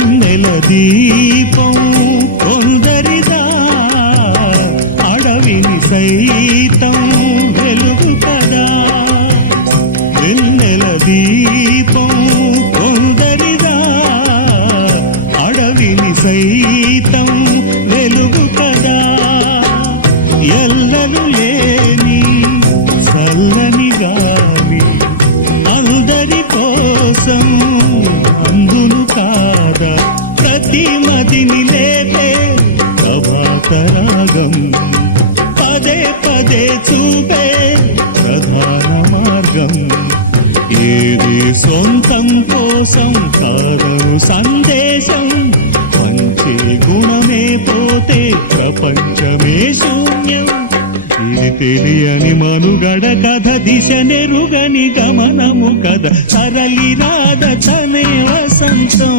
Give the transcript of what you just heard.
వెన్నెల దీపం కొందరిదా అడవిని సైతం వెలుగు కదా వెన్నెల దీపం కొందరిదా అడవిని సైతం వెలుగు కదా ఎల్లలు లేని చల్లని గాలి అందరి కోసం అందును కాదా ప్రతి మదిని లేపే ప్రభాతరాగం పదే పదే చూపే ప్రధాన మార్గం ఏది సొంతం కోసం కాదను సందేశం పంచే గుణమే పోతే ప్రపంచమే శూన్యం ఇది తెలియని మనుగడ కథ దిశ నెరుగని గమనము కథ సరళి రాధ తనే వసంతం